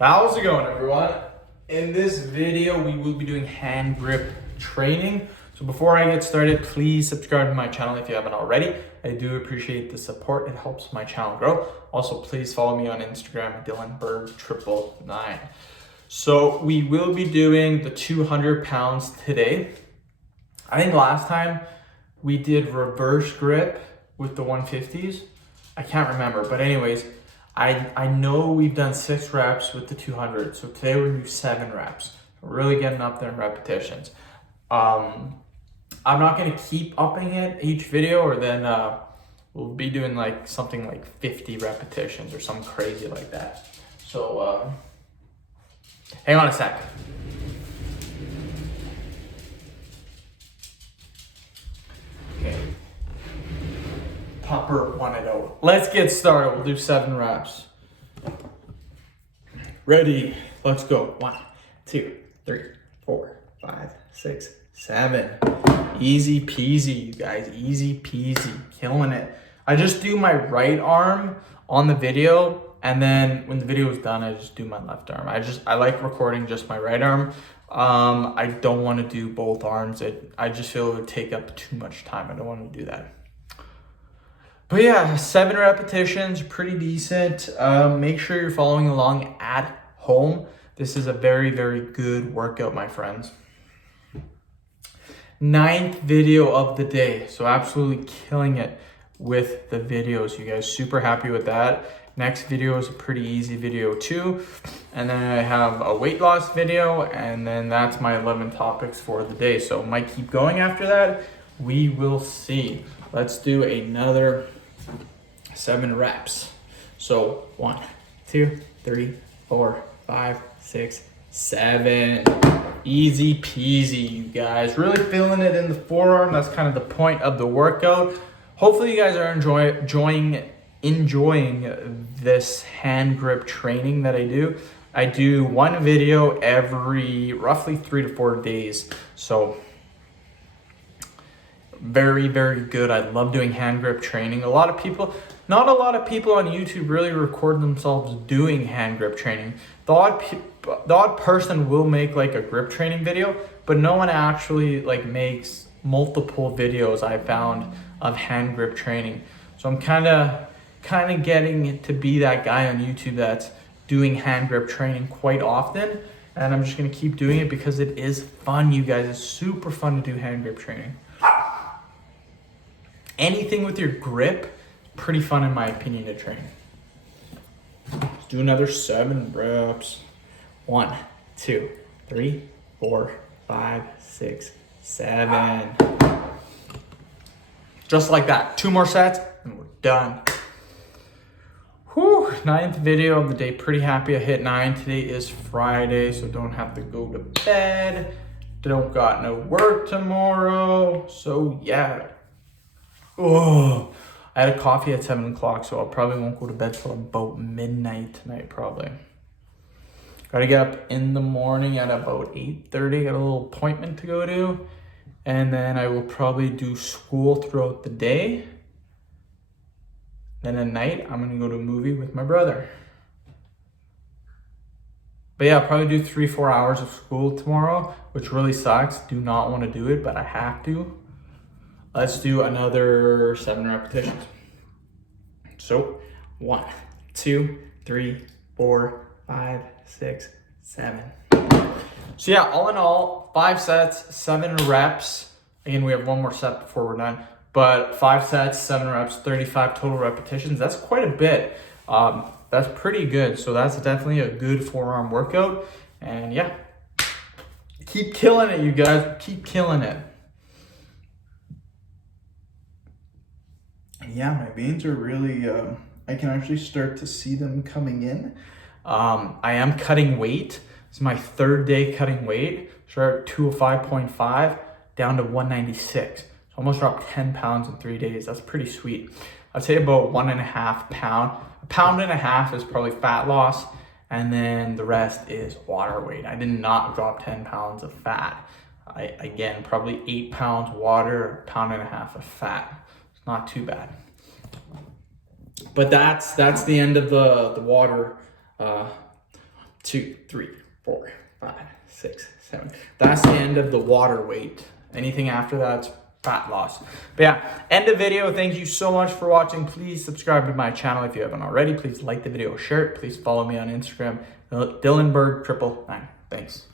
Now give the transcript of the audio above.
How's it going, everyone? In this video, we will be doing hand grip training. So before I get started, please subscribe to my channel if you haven't already. I do appreciate the support. It helps my channel grow. Also, please follow me on Instagram, DylanBerg999. So we will be doing the 200 pounds today. I think last time we did reverse grip with the 150s. I can't remember, but anyways, I know we've done 6 reps with the 200, so today we're gonna do 7 reps. We're really getting up there in repetitions. I'm not gonna keep upping it each video, or then we'll be doing like something like 50 repetitions or something crazy like that. So hang on a sec. Okay. Popper wanted out. Let's get started. We'll do 7 reps. Ready? Let's go. 1, 2, 3, 4, 5, 6, 7. Easy peasy, you guys. Easy peasy. Killing it. I just do my right arm on the video, and then when the video is done, I just do my left arm. I like recording just my right arm. I don't want to do both arms. I just feel it would take up too much time. I don't want to do that. But yeah, 7 repetitions, pretty decent. Make sure you're following along at home. This is a very, very good workout, my friends. 9th video of the day. So absolutely killing it with the videos, you guys. Super happy with that. Next video is a pretty easy video too. And then I have a weight loss video, and then that's my 11 topics for the day. So might keep going after that. We will see. Let's do another 7 reps. So 1, 2, 3, 4, 5, 6, 7. Easy peasy, you guys. Really feeling it in the forearm. That's kind of the point of the workout. Hopefully you guys are enjoying this hand grip training that I do. I do 1 video every roughly 3 to 4 days. So very, very good. I love doing hand grip training. Not a lot of people on YouTube really record themselves doing hand grip training. The odd person will make like a grip training video, but no one actually like makes multiple videos I found of hand grip training. So I'm kind of getting to be that guy on YouTube that's doing hand grip training quite often, and I'm just gonna keep doing it because it is fun, you guys. It's super fun to do hand grip training. Anything with your grip, pretty fun in my opinion to train. Let's do another 7 reps. 1, 2, 3, 4, 5, 6, 7. Just like that. 2 more sets and we're done. Whew, 9th video of the day. Pretty happy I hit 9. Today is Friday, so don't have to go to bed. Don't got no work tomorrow. So yeah. Oh, I had a coffee at 7 o'clock, so I probably won't go to bed till about midnight tonight, probably. Gotta get up in the morning at about 8:30, got a little appointment to go to. And then I will probably do school throughout the day. Then at night, I'm gonna go to a movie with my brother. But yeah, I'll probably do 3-4 hours of school tomorrow, which really sucks. Do not wanna do it, but I have to. Let's do another 7 repetitions. So 1, 2, 3, 4, 5, 6, 7. So yeah, all in all, 5 sets, 7 reps. Again, we have 1 more set before we're done, but 5 sets, 7 reps, 35 total repetitions. That's quite a bit. That's pretty good. So that's definitely a good forearm workout. And yeah, keep killing it, you guys. Keep killing it. Yeah, my veins are really, I can actually start to see them coming in. I am cutting weight. It's my 3rd day cutting weight. Start at 205.5 down to 196. So almost dropped 10 pounds in 3 days. That's pretty sweet. I'd say about 1.5 pound. 1.5 pounds is probably fat loss, and then the rest is water weight. I did not drop 10 pounds of fat. Again, probably 8 pounds water, 1.5 pounds of fat. It's not too bad. But that's the end of the water 2, 3, 4, 5, 6, 7. That's the end of the water weight. Anything after that's fat loss. But yeah, end of video. Thank you so much for watching. Please subscribe to my channel if you haven't already. Please like the video, share it. Please follow me on Instagram, Dylan Berg 999. Thanks.